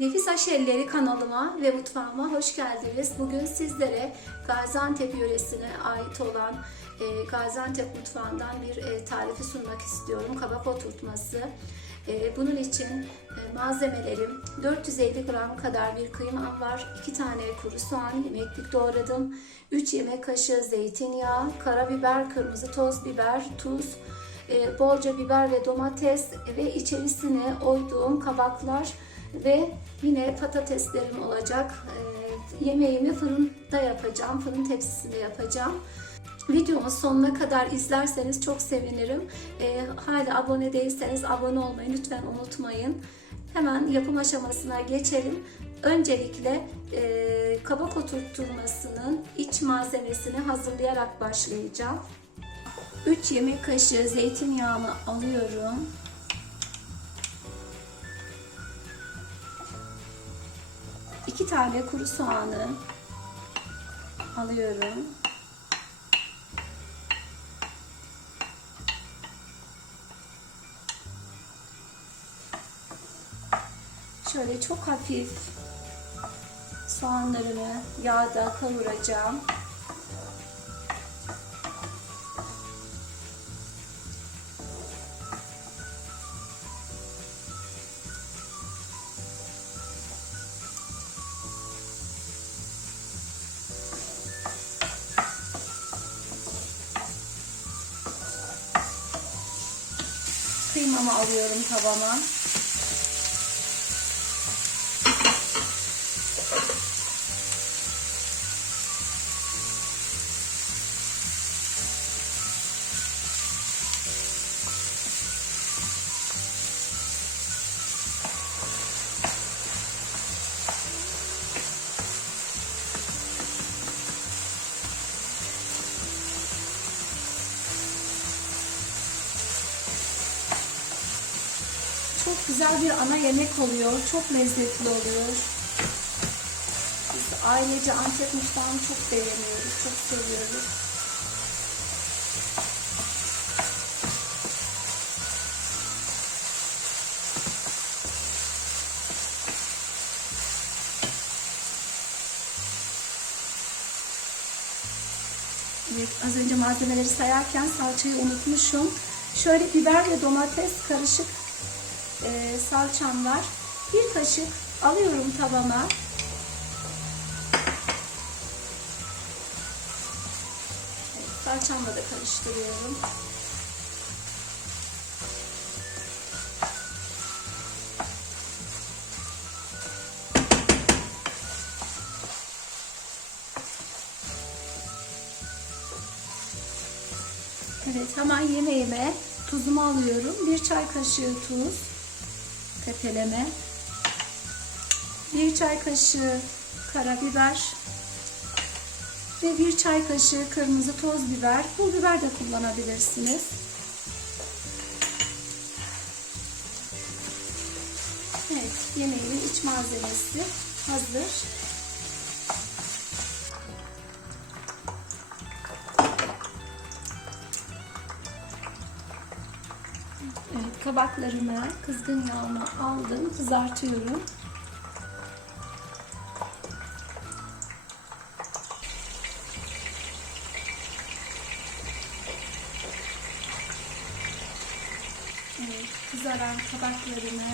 Nefis Aşelleri kanalıma ve mutfağıma hoş geldiniz. Bugün sizlere Gaziantep yöresine ait olan e, Gaziantep mutfağından bir e, tarifi sunmak istiyorum. Kabak oturtması. E, bunun için e, malzemelerim 450 gram kadar bir kıyma var. 2 tane kuru soğan yemeklik doğradım. 3 yemek kaşığı zeytinyağı, karabiber, kırmızı toz biber, tuz, e, bolca biber ve domates ve içerisine oyduğum kabaklar ve yine patateslerim olacak. E, yemeğimi fırında yapacağım. Fırın tepsisinde yapacağım. Videomu sonuna kadar izlerseniz çok sevinirim. E, hala abone değilseniz abone olmayı lütfen unutmayın. Hemen yapım aşamasına geçelim. Öncelikle e, kabak oturtulmasının iç malzemesini hazırlayarak başlayacağım. 3 yemek kaşığı zeytinyağını alıyorum. İki tane kuru soğanı alıyorum. Şöyle çok hafif soğanlarımı yağda kavuracağım. Kıymamı alıyorum tavama. Çok güzel bir ana yemek oluyor. Çok lezzetli oluyor. Biz ailece Antep mutfağını çok beğeniyoruz. Çok seviyoruz. Evet, az önce malzemeleri sayarken salçayı unutmuşum. Şöyle biber ve domates karışık salçam var. Bir kaşık alıyorum tavama. Evet, salçamla da karıştırıyorum. Evet hemen yemeğime tuzumu alıyorum. Bir çay kaşığı tuz tepeleme. Bir çay kaşığı karabiber ve bir çay kaşığı kırmızı toz biber. Pul biber de kullanabilirsiniz. Evet, yemeğimin iç malzemesi hazır. Kabaklarımı kızgın yağına aldım, kızartıyorum. Evet, kızaran kabaklarımı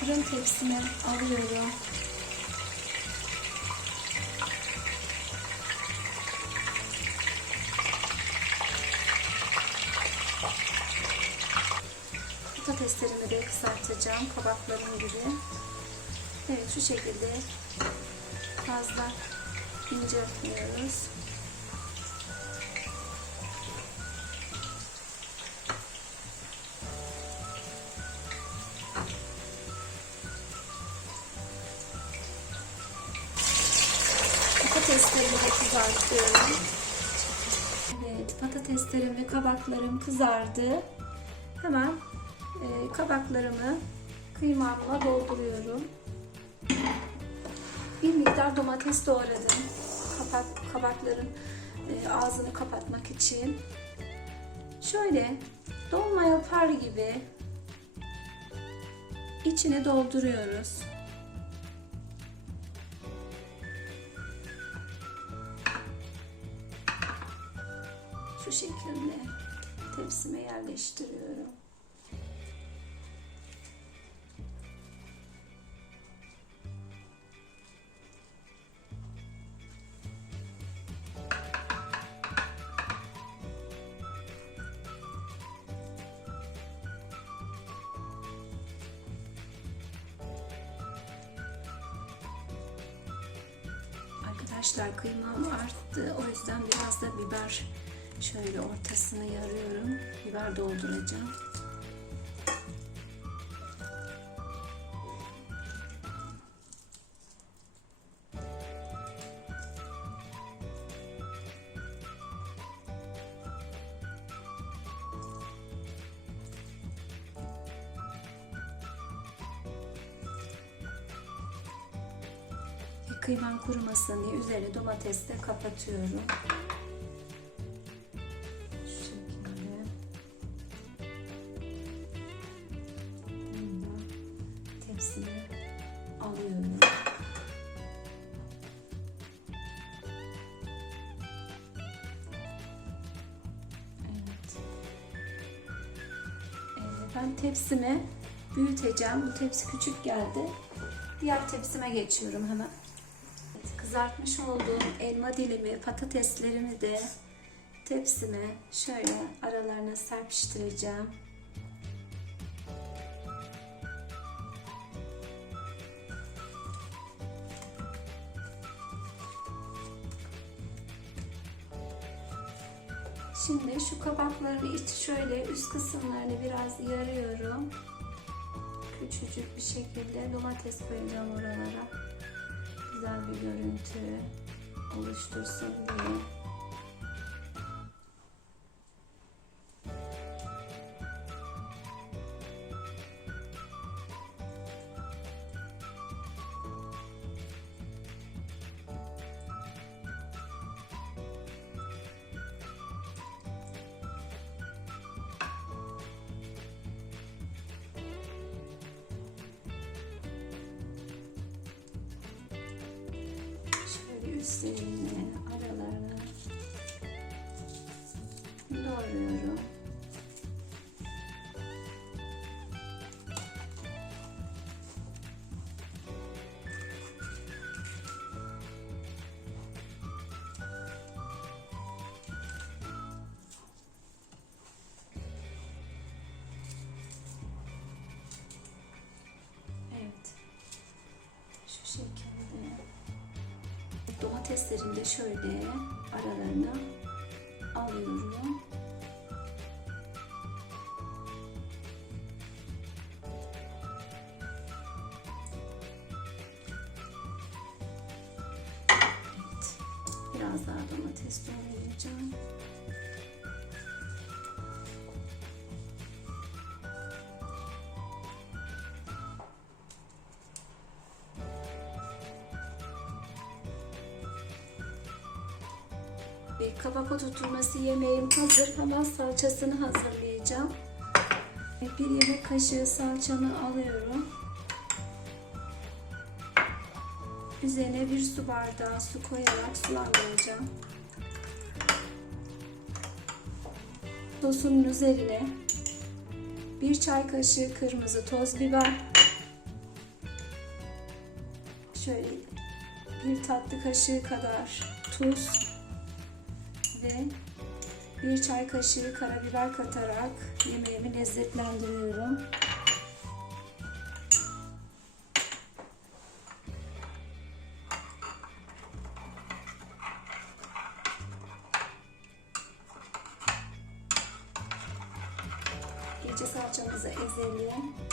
fırın tepsime alıyorum. Patateslerimi de kısaltacağım kabaklarım gibi. Evet şu şekilde fazla inceltmiyoruz. Patateslerimi de kızartıyorum. Evet patateslerim ve kabaklarım kızardı. Hemen e, kabaklarımı kıymamla dolduruyorum. Bir miktar domates doğradım. Kapak, kabakların e, ağzını kapatmak için. Şöyle dolma yapar gibi içine dolduruyoruz. Şu şekilde tepsime yerleştiriyorum. Arkadaşlar kıymam arttı. O yüzden biraz da biber şöyle ortasını yarıyorum. Biber dolduracağım. Kıymam kurumasın diye üzerine domatesle kapatıyorum. Tepsiye alıyorum. Evet. Ben tepsimi büyüteceğim. Bu tepsi küçük geldi. Diğer tepsime geçiyorum hemen. Kızartmış olduğum elma dilimi, patateslerimi de tepsime şöyle aralarına serpiştireceğim. Şimdi şu kabakların iç şöyle üst kısımlarını biraz yarıyorum. Küçücük bir şekilde domates koyacağım oralara. Güzel bir görüntü oluştursun diye. Şöyle Domateslerini de şöyle aralarına alıyorum. Evet. Biraz daha domates doğrayacağım. Ve kabak oturtması yemeğim hazır. Hemen salçasını hazırlayacağım. Ve Bir yemek kaşığı salçamı alıyorum. Üzerine bir su bardağı su koyarak sulandıracağım. Sosunun üzerine bir çay kaşığı kırmızı toz biber, şöyle bir tatlı kaşığı kadar tuz, ve bir çay kaşığı karabiber katarak yemeğimi lezzetlendiriyorum. İyice salçamızı ezelim.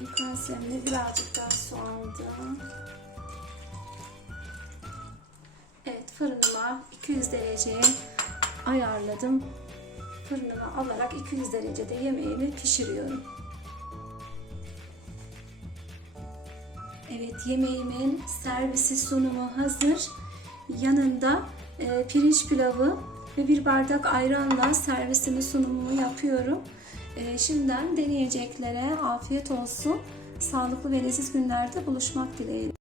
Yıkansiyemde birazcık daha su aldım. Evet fırınıma 200 dereceye ayarladım. Fırınıma alarak 200 derecede yemeğimi pişiriyorum. Evet yemeğimin servisi sunumu hazır. Yanında e, pirinç pilavı ve bir bardak ayranla servisimi sunumumu yapıyorum. E, şimdiden deneyeceklere afiyet olsun. Sağlıklı ve leziz günlerde buluşmak dileğiyle.